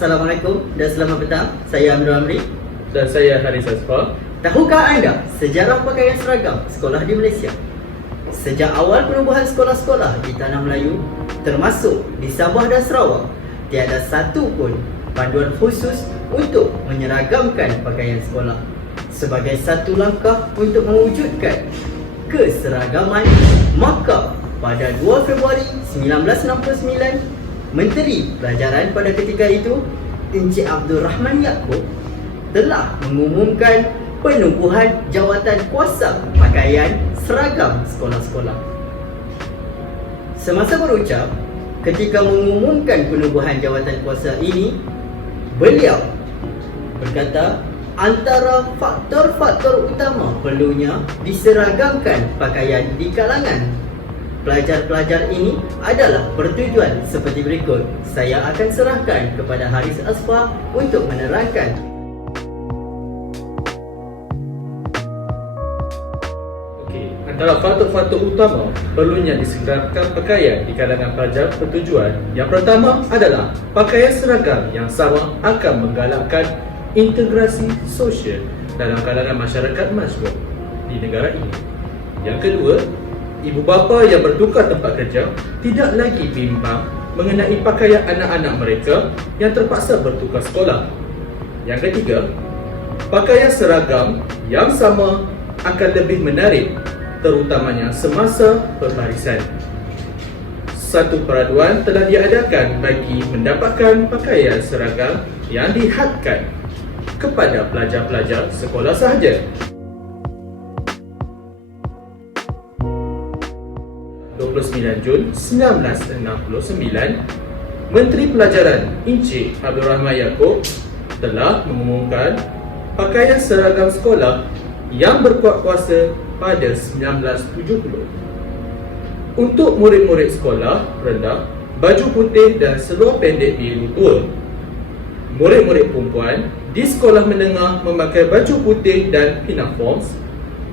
Assalamualaikum dan selamat petang. Saya Amirul Amri. Dan saya Haris Asfar. Tahukah anda sejarah pakaian seragam sekolah di Malaysia? Sejak awal penubuhan sekolah-sekolah di Tanah Melayu, termasuk di Sabah dan Sarawak, tiada satu pun panduan khusus untuk menyeragamkan pakaian sekolah. Sebagai satu langkah untuk mewujudkan keseragaman, maka pada 2 Februari 1969, Menteri Pelajaran pada ketika itu, Encik Abdul Rahman Yaakob, telah mengumumkan penubuhan jawatan kuasa pakaian seragam sekolah-sekolah. Semasa berucap, ketika mengumumkan penubuhan jawatan kuasa ini, beliau berkata antara faktor-faktor utama perlunya diseragamkan pakaian di kalangan pelajar-pelajar ini adalah bertujuan seperti berikut. Saya akan serahkan kepada Haris Asfar untuk menerangkan. Antara faktor-faktor utama perlunya diseragamkan pakaian di kalangan pelajar bertujuan. Yang pertama adalah pakaian seragam yang sama akan menggalakkan integrasi sosial dalam kalangan masyarakat mazlum di negara ini. Yang kedua, ibu bapa yang bertukar tempat kerja tidak lagi bimbang mengenai pakaian anak-anak mereka yang terpaksa bertukar sekolah. Yang ketiga, pakaian seragam yang sama akan lebih menarik, terutamanya semasa pembarisan. Satu peraduan telah diadakan bagi mendapatkan pakaian seragam yang dihadkan kepada pelajar-pelajar sekolah sahaja. 29 Jun 1969, Menteri Pelajaran Encik Abdul Rahman Yaakob telah mengumumkan pakaian seragam sekolah yang berkuat kuasa pada 1970. Untuk murid-murid sekolah rendah, baju putih dan seluar pendek biru tua. Murid-murid perempuan di sekolah menengah memakai baju putih dan pinafores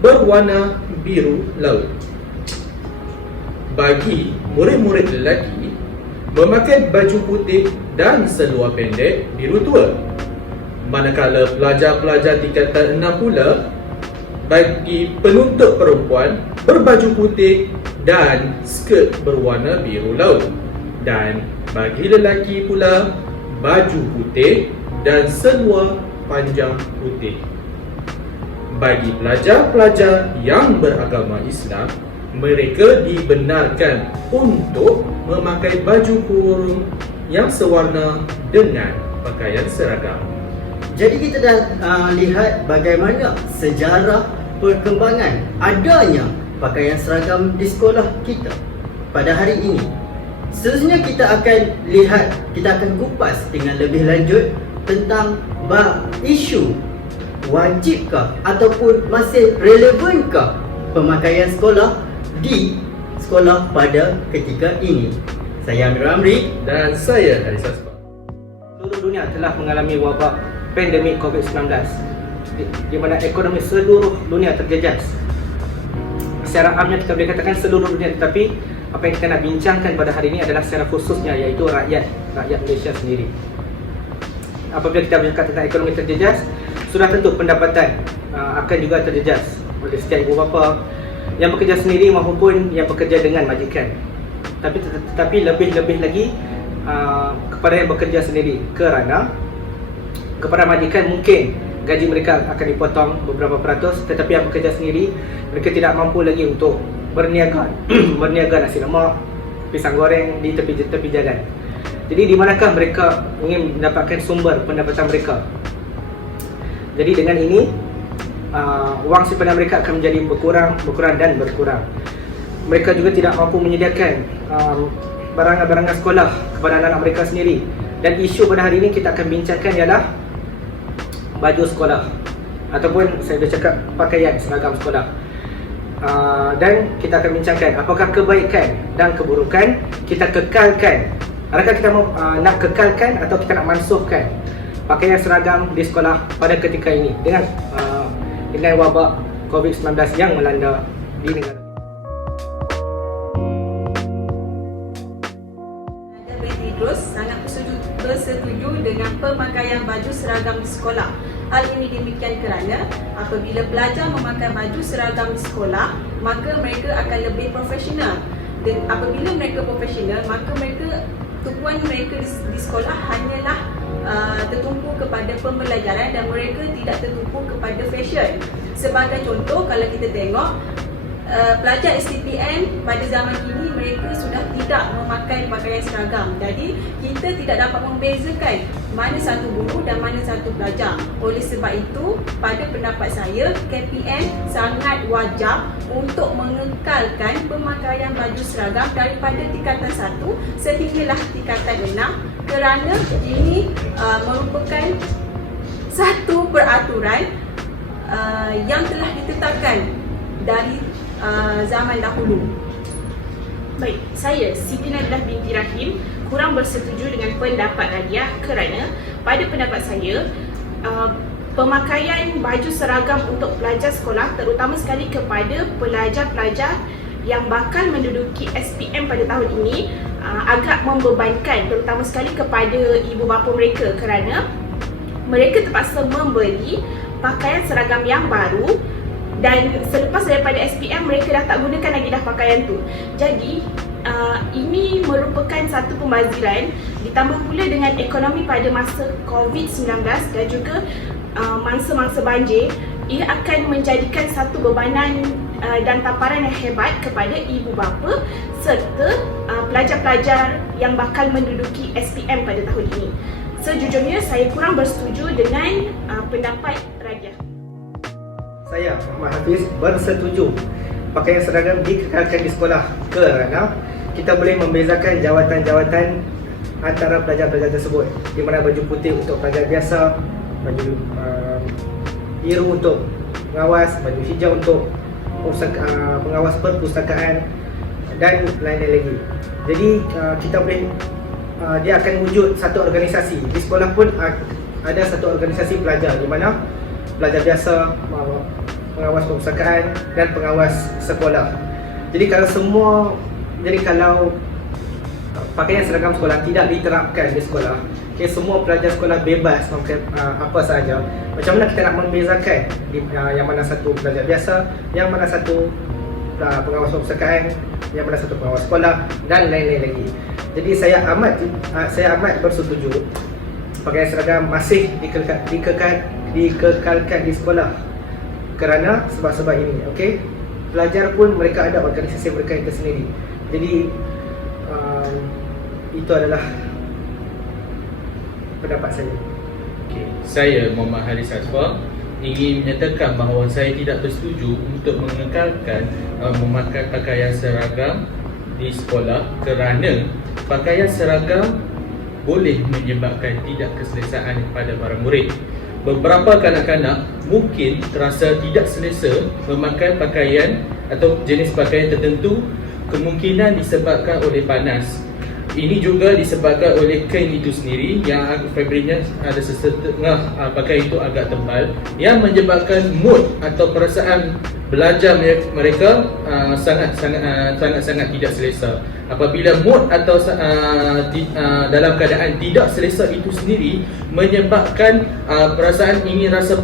berwarna biru laut. Bagi murid-murid lelaki, memakai baju putih dan seluar pendek biru tua. Manakala pelajar-pelajar tingkatan 6 pula, bagi penuntut perempuan berbaju putih dan skirt berwarna biru laut. Dan bagi lelaki pula, baju putih dan seluar panjang putih. Bagi pelajar-pelajar yang beragama Islam, mereka dibenarkan untuk memakai baju kurung yang sewarna dengan pakaian seragam. Jadi kita dah lihat bagaimana sejarah perkembangan adanya pakaian seragam di sekolah kita pada hari ini. Seterusnya kita akan kupas dengan lebih lanjut tentang isu wajibkah ataupun masih relevankah pemakaian sekolah di sekolah pada ketika ini. Saya Amirul Amri dan saya Haris Asfar. Seluruh dunia telah mengalami wabak pandemik COVID-19 di mana ekonomi seluruh dunia terjejas. Secara amnya kita boleh katakan seluruh dunia, tetapi apa yang kita nak bincangkan pada hari ini adalah secara khususnya iaitu rakyat Malaysia sendiri. Apabila kita bercakap tentang ekonomi terjejas, sudah tentu pendapatan akan juga terjejas oleh setiap ibu bapa yang bekerja sendiri maupun yang bekerja dengan majikan. Tetapi lebih-lebih lagi kepada yang bekerja sendiri, kerana kepada majikan mungkin gaji mereka akan dipotong beberapa peratus, tetapi yang bekerja sendiri mereka tidak mampu lagi untuk berniaga nasi lemak, pisang goreng di tepi jalan. Jadi di manakah mereka ingin mendapatkan sumber pendapatan mereka? Jadi dengan ini wang simpanan mereka akan menjadi berkurang. Mereka juga tidak mampu menyediakan barangan-barangan sekolah kepada anak-anak mereka sendiri. Dan isu pada hari ini kita akan bincangkan ialah baju sekolah ataupun saya dah cakap pakaian seragam sekolah. Dan kita akan bincangkan apakah kebaikan dan keburukan kita kekalkan. Adakah kita nak kekalkan atau kita nak mansuhkan pakaian seragam di sekolah pada ketika ini dengan wabak COVID-19 yang melanda di negara. Idrus sangat bersetuju dengan pemakaian baju seragam di sekolah. Hal ini demikian kerana apabila pelajar memakai baju seragam di sekolah, maka mereka akan lebih profesional. Dan apabila mereka profesional, maka tumpuan mereka di sekolah hanyalah tertumpu kepada pembelajaran dan mereka tidak tertumpu kepada fashion. Sebagai contoh, kalau kita tengok pelajar STPM pada zaman ini mereka sudah tidak memakai pakaian seragam. Jadi kita tidak dapat membezakan mana satu guru dan mana satu pelajar. Oleh sebab itu, pada pendapat saya, KPM sangat wajar untuk mengekalkan pemakaian baju seragam daripada tingkatan 1 sehinggalah tingkatan 6 kerana ini merupakan satu peraturan yang telah ditetapkan dari zaman dahulu. Baik, saya Siti Nabilah binti Rahim kurang bersetuju dengan pendapat Radiah kerana pada pendapat saya pemakaian baju seragam untuk pelajar sekolah, terutama sekali kepada pelajar-pelajar yang bakal menduduki SPM pada tahun ini, agak membebankan, terutama sekali kepada ibu bapa mereka kerana mereka terpaksa membeli pakaian seragam yang baru dan selepas daripada SPM mereka dah tak gunakan lagi dah pakaian tu. Jadi ini merupakan satu pembaziran, ditambah pula dengan ekonomi pada masa COVID-19 dan juga mangsa-mangsa banjir. Ia akan menjadikan satu bebanan dan tamparan yang hebat kepada ibu bapa serta pelajar-pelajar yang bakal menduduki SPM pada tahun ini. Sejujurnya saya kurang bersetuju dengan pendapat Radiah. Saya, Muhammad Hafiz, bersetuju pakaian seragam dikekalkan di sekolah kerana kita boleh membezakan jawatan-jawatan antara pelajar-pelajar tersebut, di mana baju putih untuk pelajar biasa, baju biru untuk pengawas, baju hijau untuk pengawas perpustakaan dan lain-lain lagi. Jadi kita boleh dia akan wujud satu organisasi. Di sekolah pun ada satu organisasi pelajar di mana pelajar biasa, pengawas perpustakaan dan pengawas sekolah. Jadi kalau pakaian seragam sekolah tidak diterapkan di sekolah, semua pelajar sekolah bebas memakai apa sahaja, macam mana kita nak membezakan yang mana satu pelajar biasa, yang mana satu pengawas perpustakaan, yang mana satu pengawas sekolah dan lain-lain lagi. Jadi saya amat bersetuju pakaian seragam masih dikekalkan di sekolah kerana sebab-sebab ini. Okey, pelajar pun mereka ada organisasi mereka yang tersendiri. Jadi itu adalah pendapat saya. Okay. Saya Muhammad Haris Asfar ingin menyatakan bahawa saya tidak bersetuju untuk mengekalkan memakai pakaian seragam di sekolah kerana pakaian seragam boleh menyebabkan tidak keselesaan pada para murid. Beberapa kanak-kanak mungkin terasa tidak selesa memakai pakaian atau jenis pakaian tertentu, kemungkinan disebabkan oleh panas. Ini juga disebabkan oleh kain itu sendiri yang fabriknya ada setengah pakaian itu agak tebal, yang menyebabkan mood atau perasaan belajar mereka sangat-sangat tidak selesa. Apabila mood atau dalam keadaan tidak selesa itu sendiri menyebabkan perasaan ingin rasa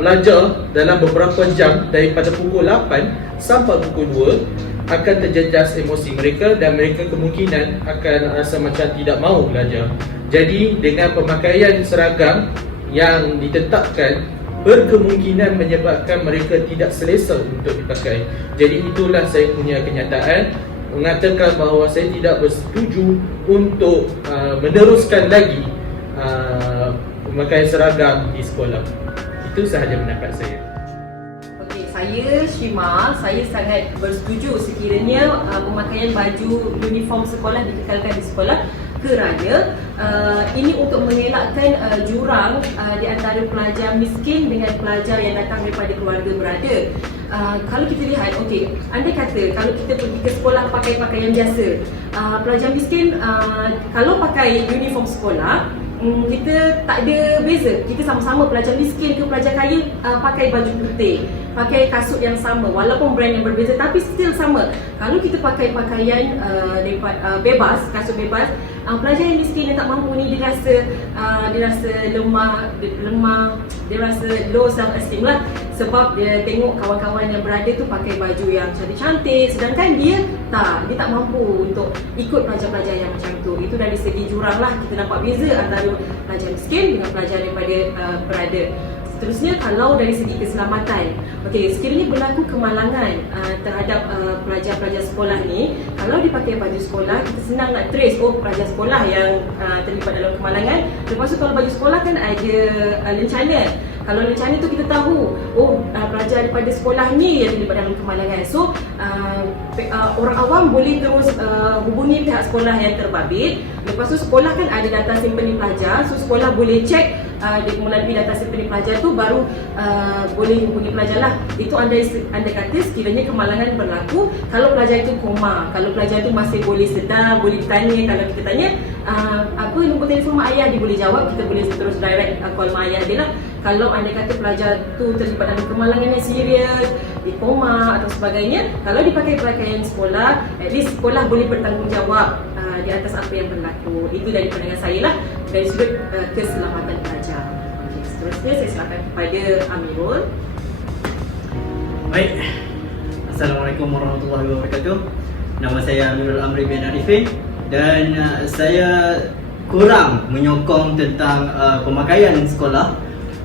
belajar dalam beberapa jam daripada pukul 8 sampai pukul 2, akan terjejas emosi mereka dan mereka kemungkinan akan rasa macam tidak mahu belajar. Jadi dengan pemakaian seragam yang ditetapkan berkemungkinan menyebabkan mereka tidak selesa untuk dipakai. Jadi itulah saya punya kenyataan mengatakan bahawa saya tidak bersetuju untuk meneruskan lagi pemakaian seragam di sekolah. Itu sahaja pendapat saya. Saya Shima, saya sangat bersetuju sekiranya pemakaian baju uniform sekolah dikekalkan di sekolah kerana ini untuk mengelakkan jurang di antara pelajar miskin dengan pelajar yang datang daripada keluarga berada. Kalau kita lihat, andai kata kalau kita pergi ke sekolah pakai pakaian biasa, pelajar miskin kalau pakai uniform sekolah, kita tak ada beza. Kita sama-sama pelajar miskin ke pelajar kaya pakai baju putih. pakai kasut yang sama walaupun brand yang berbeza tapi still sama. Kalau kita pakai pakaian bebas, kasut bebas, pelajar yang miskin yang tak mampu ni dia rasa lemah, dia rasa low self esteem lah, sebab dia tengok kawan-kawan yang berada tu pakai baju yang cantik-cantik sedangkan dia tak mampu untuk ikut pelajar-pelajar yang macam tu. Itu dari segi jurang lah kita nampak beza antara pelajar miskin dengan pelajar daripada berada. Seterusnya, kalau dari segi keselamatan, sekiranya berlaku kemalangan terhadap pelajar-pelajar sekolah ni, kalau dipakai baju sekolah, kita senang nak trace, pelajar sekolah yang terlibat dalam kemalangan. Lepas tu kalau baju sekolah kan ada lencana. Kalau lencana tu kita tahu, pelajar daripada sekolah ni yang terlibat dalam kemalangan. So, orang awam boleh terus hubungi pihak sekolah yang terbabit. Lepas tu sekolah kan ada data simpening pelajar, so sekolah boleh cek melalui data simpening pelajar tu baru boleh hubungi pelajar lah. Itu anda kata sekiranya kemalangan berlaku kalau pelajar itu koma, kalau pelajar itu masih boleh sedar, boleh ditanya. Kalau kita tanya apa nombor telefon mak ayah, dia boleh jawab, kita boleh terus direct call mak ayah dia lah. Kalau anda kata pelajar tu terlibat dalam kemalangan yang serius, di koma atau sebagainya, kalau dipakai pakaian sekolah, at least sekolah boleh bertanggungjawab di atas apa yang berlaku. Itu dari pandangan saya lah, dari sudut keselamatan pelajar. Seterusnya saya silakan kepada Amirul. Baik, Assalamualaikum warahmatullahi wabarakatuh. Nama saya Amirul Amri bin Arifin dan saya kurang menyokong tentang pemakaian sekolah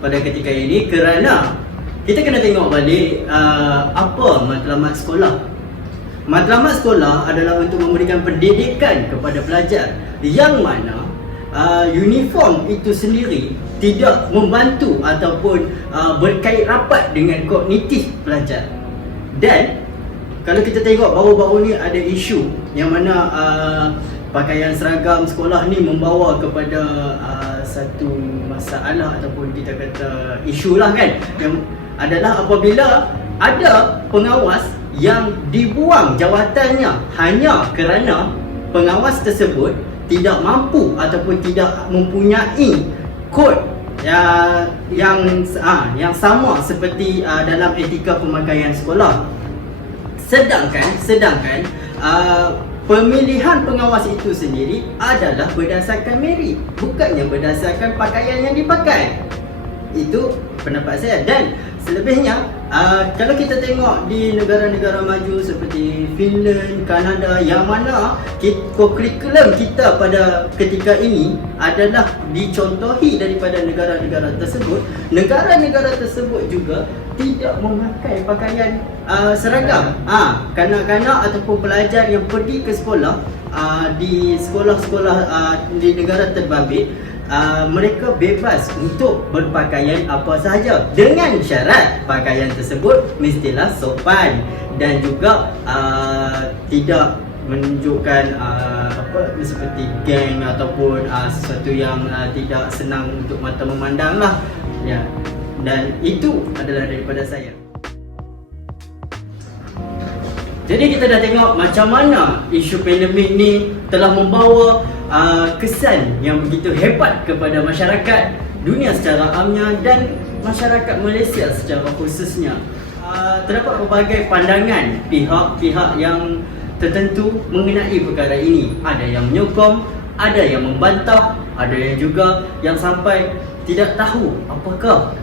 pada ketika ini kerana kita kena tengok balik apa matlamat sekolah. Matlamat sekolah adalah untuk memberikan pendidikan kepada pelajar, yang mana uniform itu sendiri tidak membantu ataupun berkait rapat dengan kognitif pelajar. Dan kalau kita tengok baru-baru ni ada isu yang mana pakaian seragam sekolah ni membawa kepada satu masalah ataupun kita kata isu lah kan, yang adalah apabila ada pengawas yang dibuang jawatannya hanya kerana pengawas tersebut tidak mampu ataupun tidak mempunyai kod yang sama seperti dalam etika pemakaian sekolah. Sedangkan pemilihan pengawas itu sendiri adalah berdasarkan merit, bukannya berdasarkan pakaian yang dipakai. Itu pendapat saya. Dan selebihnya, kalau kita tengok di negara-negara maju seperti Finland, Kanada, yang mana kurikulum kita pada ketika ini adalah dicontohi daripada negara-negara tersebut. Negara-negara tersebut juga tidak memakai pakaian seragam. Kanak-kanak ataupun pelajar yang pergi ke sekolah di sekolah-sekolah di negara terbabit, mereka bebas untuk berpakaian apa sahaja dengan syarat pakaian tersebut mestilah sopan dan juga tidak menunjukkan seperti geng ataupun sesuatu yang tidak senang untuk mata memandang lah ya. Dan itu adalah daripada saya. Jadi kita dah tengok macam mana isu pandemik ni telah membawa kesan yang begitu hebat kepada masyarakat dunia secara amnya dan masyarakat Malaysia secara khususnya. Terdapat pelbagai pandangan pihak-pihak yang tertentu mengenai perkara ini. Ada yang menyokong, ada yang membantah, ada yang juga yang sampai tidak tahu apakah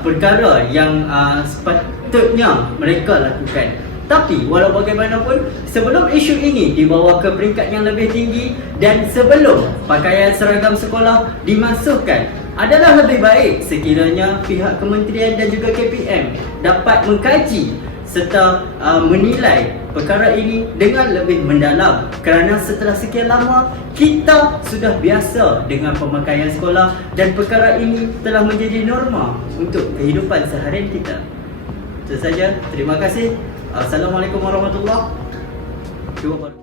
perkara yang sepatutnya mereka lakukan. Tapi walau bagaimanapun, sebelum isu ini dibawa ke peringkat yang lebih tinggi dan sebelum pakaian seragam sekolah dimasukkan, adalah lebih baik sekiranya pihak kementerian dan juga KPM dapat mengkaji serta menilai perkara ini dengan lebih mendalam, kerana setelah sekian lama kita sudah biasa dengan pemakaian sekolah dan perkara ini telah menjadi norma untuk kehidupan seharian kita. Itu saja. Terima kasih. Assalamualaikum warahmatullahi wabarakatuh.